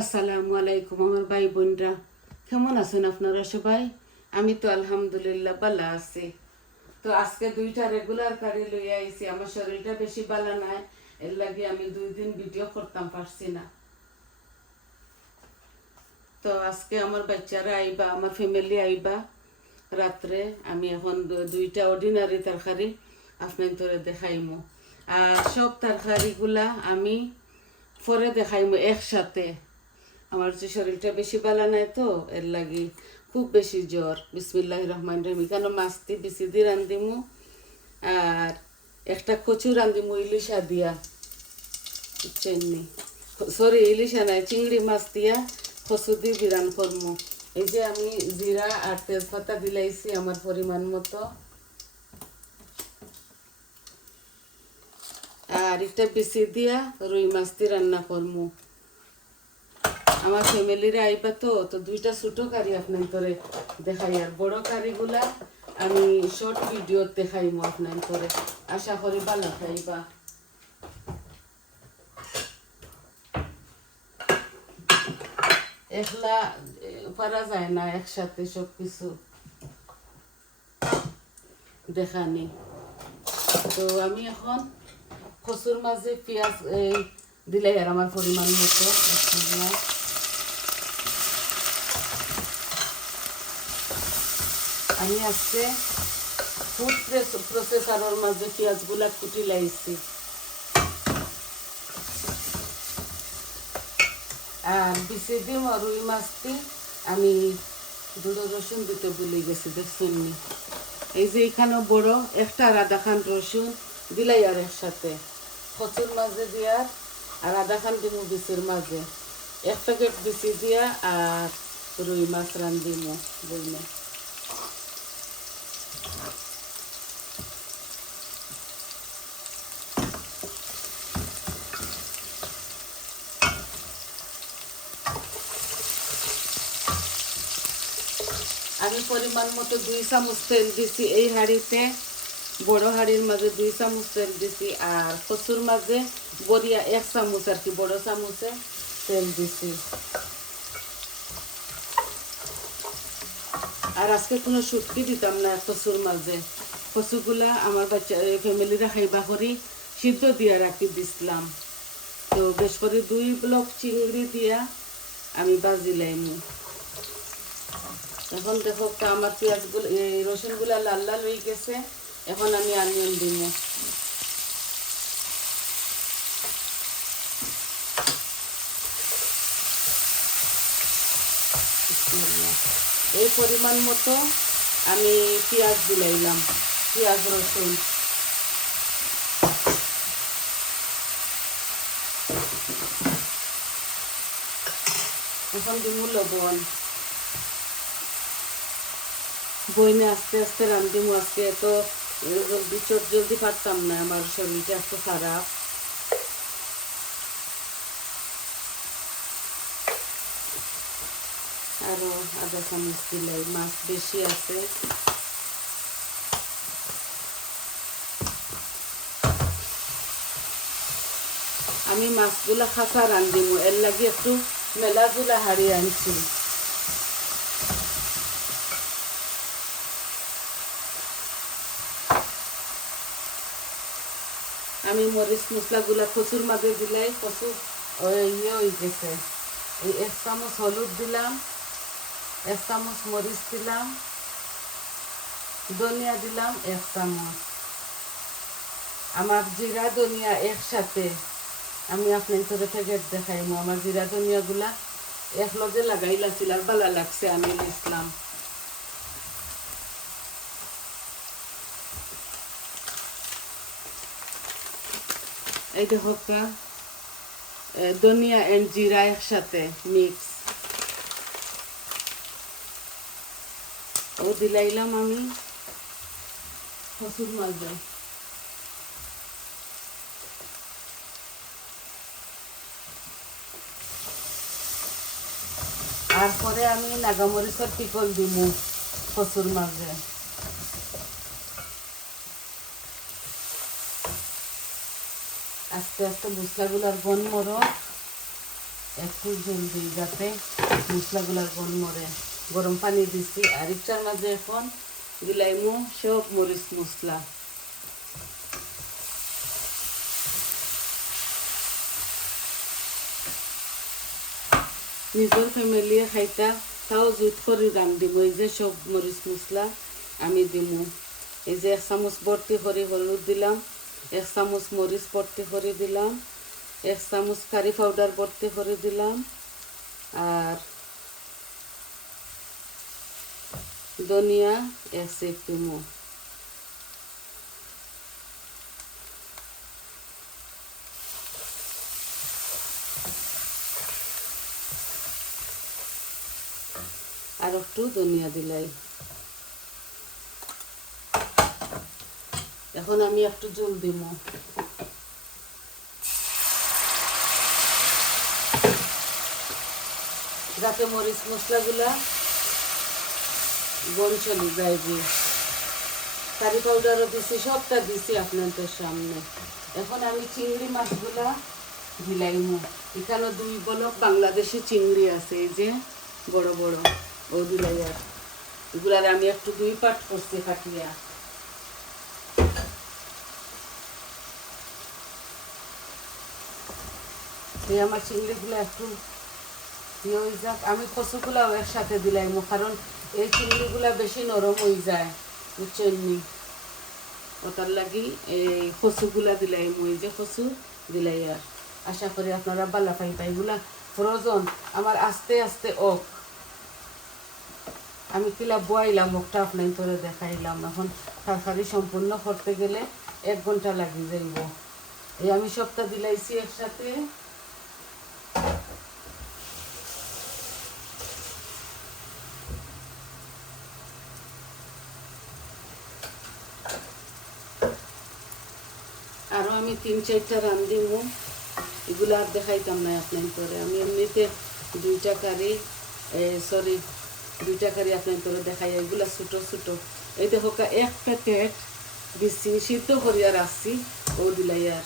আসসালামু আলাইকুম আমার ভাই বোনরা, কেমন আছেন আপনারা সবাই? আমি তো আলহামদুলিল্লাহ ভালো আছি। তো আজকে দুইটা রেগুলার কারি লইয়া আইছি। আমার শরীরটা বেশি ভালো নাই, এর লাগে আমি 2 দিন ভিডিও করতাম পারছি না। তো আজকে আমার বাচ্চারা আইবা, আমার ফ্যামিলি আইবা রাত্রে। আমি এখন দুইটা অর্ডিনারি তরকারি আপনার দেখাইমু। আর সব তরকারিগুলা আমি পরে দেখাইমু একসাথে। আমার যে শরীরটা বেশি ভালো নাই তো এর লাগি খুব বেশি জ্বর। বিসমিল্লাহির রহমানির রহিম। কেন মাছটি বেশি দিয়ে রান্ধিমু আর একটা কচু রান্ধিমু ইলিশা দিয়া, বুঝছেননি? সরি, ইলিশা নাই, চিংড়ি মাছ দিয়া কচু দিয়ে বিরান করমু। এই যে আমি জিরা আর তেজপাতা দিলাইছি আমার পরিমাণ মতো। আর এটা বেশি দিয়া রুই মাছ দিয়ে রান্না করমু। আমার ফ্যামিলিরা আইবা তো তো দুইটা ছোটো কারি আপনার করে দেখাই, আর বড় কারিগুলা আমি শর্ট ভিডিও দেখাইমু আপনার করে। আশা করি ভালো খাইবা। একলা পারা যায় না একসাথে সব কিছু দেখানি। তো আমি এখন কচুর মাঝে পেঁয়াজ দিলাই আর আমার পরিমাণ মতো। আমি আজকে ফুড প্রসেসরের মাঝে পেঁয়াজগুলা কুটি লাইছি। আর বিছে দিম রুই মাছটি আমি দুটো রসুন দিতে ভুলে গেছি, দেখছেন নি? এই যে এখানে বড় একটা আর আধা খান রসুন দিলাই আর একসাথে কচুর মাঝে দিয়া, আর আধা খান দিমু বিচির মাঝে। এক প্যাকেট বিচি দিয়া আর রুই মাছ রান্ধিমু বইনে। আমি পরিমাণ মতো 2 চামচ তেল দিছি এই হাঁড়িতে, বড় হাঁড়ির মাঝে 2 চামচ তেল দিছি। আর কচুর মাঝে বড়িয়া 1 চামচ আর কি বড় চামচে তেল দিছি। আর আজকে কোনো শুটকি দিতাম না কচুর মাঝে। কচুগুলা আমার বাচ্চা ফ্যামিলিরা খাইবা করি সিদ্ধ দিয়া রাখি দিছিলাম। তো বেশ করে 2 ব্লক চিংড়ি দিয়া আমি বাজি লাইমু। এখন দেখো আমার পেঁয়াজগুলো রসুনগুলা লাল লাল হয়ে গেছে। এখন আমি অনিয়ন দিব। এই পরিমাণ মতো আমি পেঁয়াজ দিলাইলাম, পেঁয়াজ রসুন। এখন দিব লবণ। বইনে আস্তে আস্তে রান্ধিমু। আজকে তো জলদি পারতাম না, আমার শরীরটা এত খারাপ। আরো আধা চামচ দিলাই, মাছ বেশি আছে। আমি মাছগুলা খাঁচা রান্ধিমু, এর লাগে একটু মেলাগুলা হারিয়ে আনছি। আমি মরিচ মশলাগুলা কচুর মাঝে দিলাই, কচু ইয়ে হয়ে গেছে। এই 1 চামচ হলুদ দিলাম, 1 চামচ মরিচ দিলাম, ধনিয়া দিলাম 1 চামচ। আমার জিরা ধনিয়া একসাথে আমি আপনার তোরে প্যাকেট দেখাইমু। আমার জিরা ধনিয়াগুলা একলগে লাগাইলাছিল আর ভালো লাগছে, আমি নিছিলাম। এই দেখো ধনিয়া এন্ড জিরা একসাথে মিক্স ও দিলাইলাম আমি কচুর মাঝে। আর পরে আমি নাগামরিচের পিকল দিমু কচুর মাঝে। আস্তে আস্তে মশলাগুলোর বন মরো একটু জল দিই যাতে মশলাগুলা গন মরে। গরম পানি দিছি আর ইটার মাঝে এখন দিলাইমু সব মরিচ মশলা। নিজের ফ্যামিলি খাইতা তাও জুত করে দাম দিব। এই যে সব মরিচ মশলা আমি দিমু। এই যে 1 চামচ ভর্তি করে হলুদ দিলাম, 1 চামচ মরিচ ভর্তি করে দিলাম, 1 চামচ কারি পাউডার ভর্তি করে দিলাম, আর ধনিয়া 1 চিপ দিমু। আর একটু ধনিয়া দিলাই। এখন আমি একটু জল দিব যাতে মরিচ মশলাগুলা গন চলে যায়। যে কারি পাউডারও দিছি, সবটা দিছি আপনাদের সামনে। এখন আমি চিংড়ি মাছগুলা দিলাইমু। এখানে 2 বলক বাংলাদেশি চিংড়ি আছে, এই যে বড় বড় ও দিলাই। আর এগুলার আমি একটু 2 পার্ট করছি কাটিয়া। এই আমার চিংড়িগুলো একটু ইয়ে হয়ে যাক। আমি কচুগুলাও একসাথে দিলাইমু, কারণ এই চিংড়িগুলা বেশি নরম হয়ে যায়, বুঝছেন নি? ওটার লাগি এই কচুগুলা দিলাইমু। এই যে কচু দিলাই। আর আশা করি আপনারা বালা পাইবা। এগুলা ফ্রোজন আমার আস্তে আস্তে ওক। আমি কিলা বয়াইলাম ওকটা আপনার তোরে দেখাইলাম। এখন তরকারি সম্পূর্ণ করতে গেলে 1 ঘন্টা লাগি যাইব। এই আমি সবটা দিলাইছি একসাথে। আরও আমি 3-4টা রান্ধিমু, এগুলো আর দেখাইতাম না আপনার করে। আমি এমনিতে 2টা কারি আপনার করে দেখাই। এগুলা ছোটো ছোটো। এই দেখো 1 প্যাকেট দিচ্ছি, সিদ্ধ করিয়া রাখছি, ও দিলাই। আর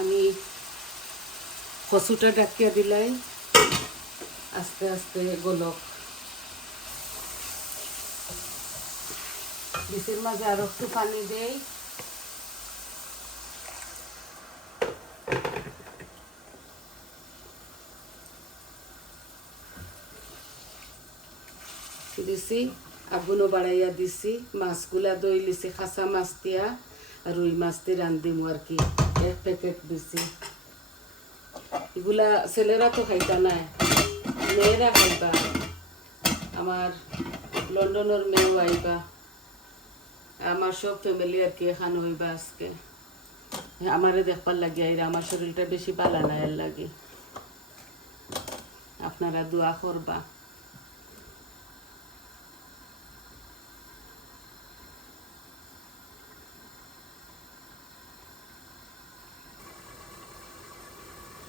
আমি কচুটা ডাকিয়া দিলাই, আস্তে আস্তে গোলক। ডিসের মাঝে আরো একটু পানি দেই। দিছি আগুনও বাড়াইয়া দিছি। মাছগুলা দই লিছি, খাসা মাছ দিয়া আর রুই মাছ দিয়ে রান্ধিমু আর কি। 1 প্যাকেট দিছি। এগুলা ছেলেরা তো খাইতা নাই, মেয়েরা খাইবা। আমার লন্ডনের মেয়েও আইবা, আমার সব ফ্যামিলি আর কি এখানে হইবা আজকে। আমারে দেখবার লাগে আইরা। আমার শরীরটা বেশি পালা না, এর লাগে আপনারা দোয়া করবা।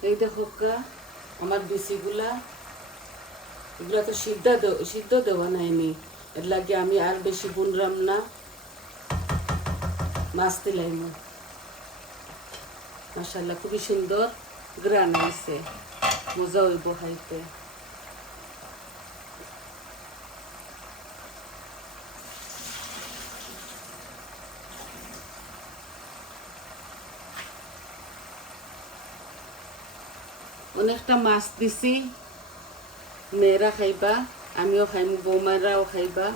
এই দেখো আমার বিচিগুলা, এগুলা তো সিদ্ধ দেওয়া নাইনি, এর লাগে আমি আর বেশি বুনরাম না। মাছ দিলাইমু। মাশাআল্লাহ খুবই সুন্দর গ্রান হয়েছে, মজা হইব খাইতে। অনেকটা মাছ দিছি, মেয়েরা খাইবা, আমিও খাইমু, বৌমারাও খাইবা,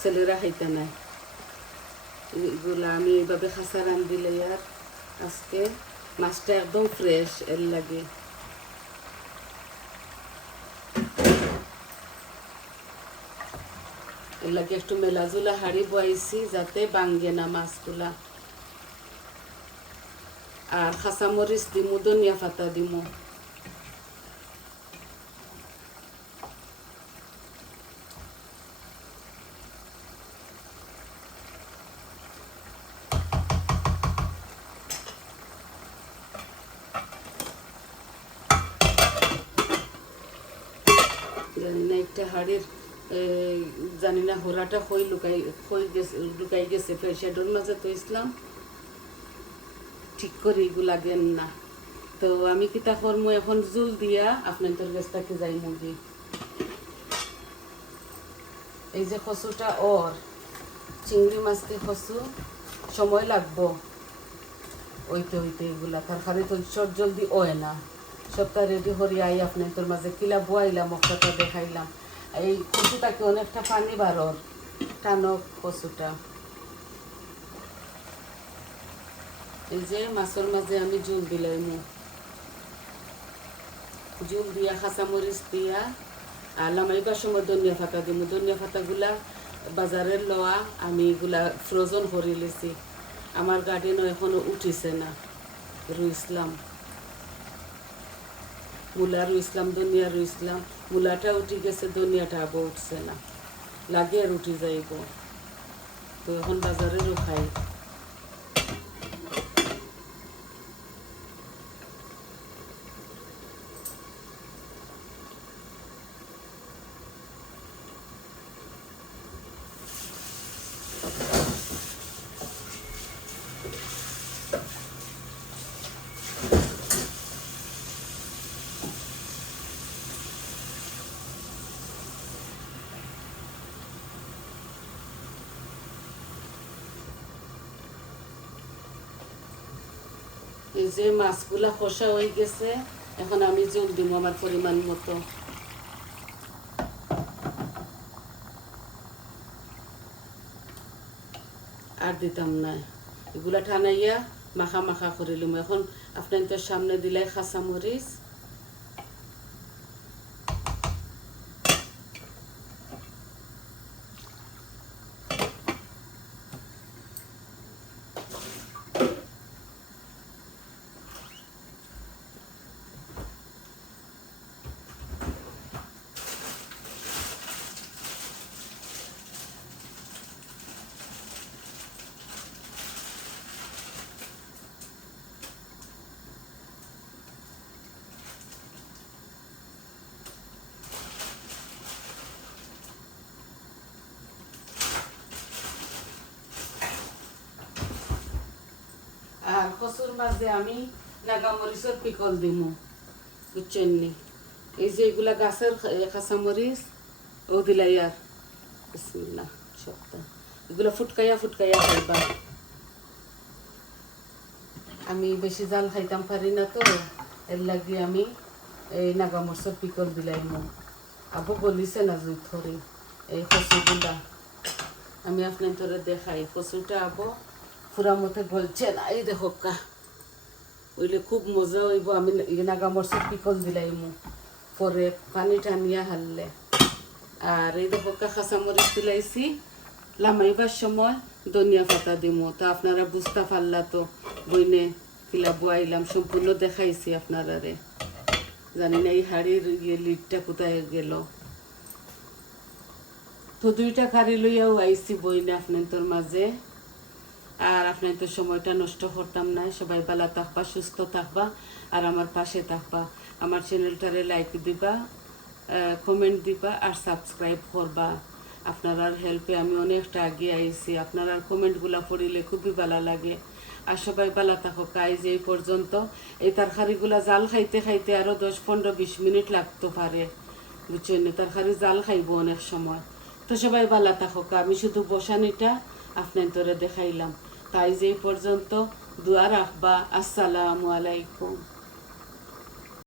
ছেলেরা খাইতে নাই। এগুলা আমি এইভাবে খাসা রান্ধিলে। আর আজকে মাছটা একদম ফ্রেশ, এর লাগে। এর লাগে একটু মেলাজুলা হাড়ি বয়াইছি যাতে বাঙ্গে না মাছগুলা। আর খাসা মরিচ দিমু, ধনিয়া পাতা দিমু। জানি না একটা হাড়ির জানি না হোরাটা লুকাই গেছে ফেরশেডোর মাঝে তো ইসলাম ঠিক করে এগুলা গেন না। তো আমি কিতা করমু এখন জুল দিয়া আপনার তোর গেছটাকে যাই মুগি। এই যে খসুটা ওর চিংড়ি মাছকে খসু সময় লাগবো ওইতে এগুলা তরকারি তো চট জলদি ওয় না। সবটা রেডি করি আই আপনার তোর মাঝে কিলা বয়াইলাম একটা দেখাইলাম। এই কচুটাকে অনেকটা পানি বারর টানক কচুটা। এই যে মাছের মাঝে আমি জুল দিলাম, জুল দিয়া কাঁচামরিচ দিয়া আলাম। এইবার সময় ধনিয়া পাতা দিব। ধনিয়া পাতাগুলা বাজারের লওয়া আমি এগুলা ফ্রোজন করে লেছি। আমার গার্ডেনও এখনো উঠিছে না। রুইসলাম মূলা, রুইসলাম ধনিয়া, রুইসলাম মূলাটা উঠি গেছে, ধনিয়াটা আবার উঠছে না, লাগে আর উঠি যাইব। তো এখন বাজারেরও খাই। এই যে মাছগুলা কষা হয়ে গেছে, এখন আমি জল দিব আমার পরিমাণ মতো। আর দিতাম না, এগুলা ঠানাইয়া মাখা মাখা করিলাম। এখন আপনার সামনে দিলাই কাঁচামরিচ, আর কচুর মাঝে আমি নাগামরিচের পিকল দিমু, বুঝছেন নি? এই যে এগুলা গাছের কাঁচামরিচ ও দিলাই। আর বিসমিল্লাহ, সবটা এগুলো ফুটকাইয়া খাইবা। আমি বেশি জাল খাইতাম পারি না, তো এর লাগি আমি এই নাগামরিচের পিকল দিলাই। আবু গলিছে না জুই ধরে এই কচুগুলা। আমি আপনার ধরে দেখাই কচুটা আবো পুরা মতে গলছে না। এই দেখো কা ওইলে খুব মজা হইব। আমি নাগামরিচের পিকল দিলাই পরে পানি টানিয়া হারলে। আর এই দেখো কা কাঁচামরিচ দিলাইছি। লামাইবার সময় ধনিয়া পাতা দিমু। তো আপনারা বুঝতে পারলা তো বইনে কিলা বয়াইলাম, সম্পূর্ণ দেখাইছি আপনারা রে। জানি না এই হাড়ির লিডটা কোথায় গেল। তো দুইটা কারি লইয়াও আইছি বইনে আপনার তোর মাঝে। আর আপনার তো সময়টা নষ্ট করতাম না। সবাই ভালো থাকবা, সুস্থ থাকবা, আর আমার পাশে থাকবা। আমার চ্যানেলটারে লাইক দিবা, কমেন্ট দিবা, আর সাবস্ক্রাইব করবা। আপনার হেল্পে আমি অনেকটা আগে আইছি। আপনার কমেন্টগুলা পড়িলে খুবই ভালো লাগে। আর সবাই ভালো থাকো। কাজ এই পর্যন্ত। এই তরকারিগুলা জাল খাইতে খাইতে আরও 10-15-20 মিনিট লাগতে পারে, বুঝছেন? তরকারি জাল খাইব অনেক সময়। তো সবাই ভালো থাকো। আমি শুধু বসানিটা আপনার তোরে দেখাইলাম। তাই যে পর্যন্ত দোয়া রাখবা। আসসালামু আলাইকুম।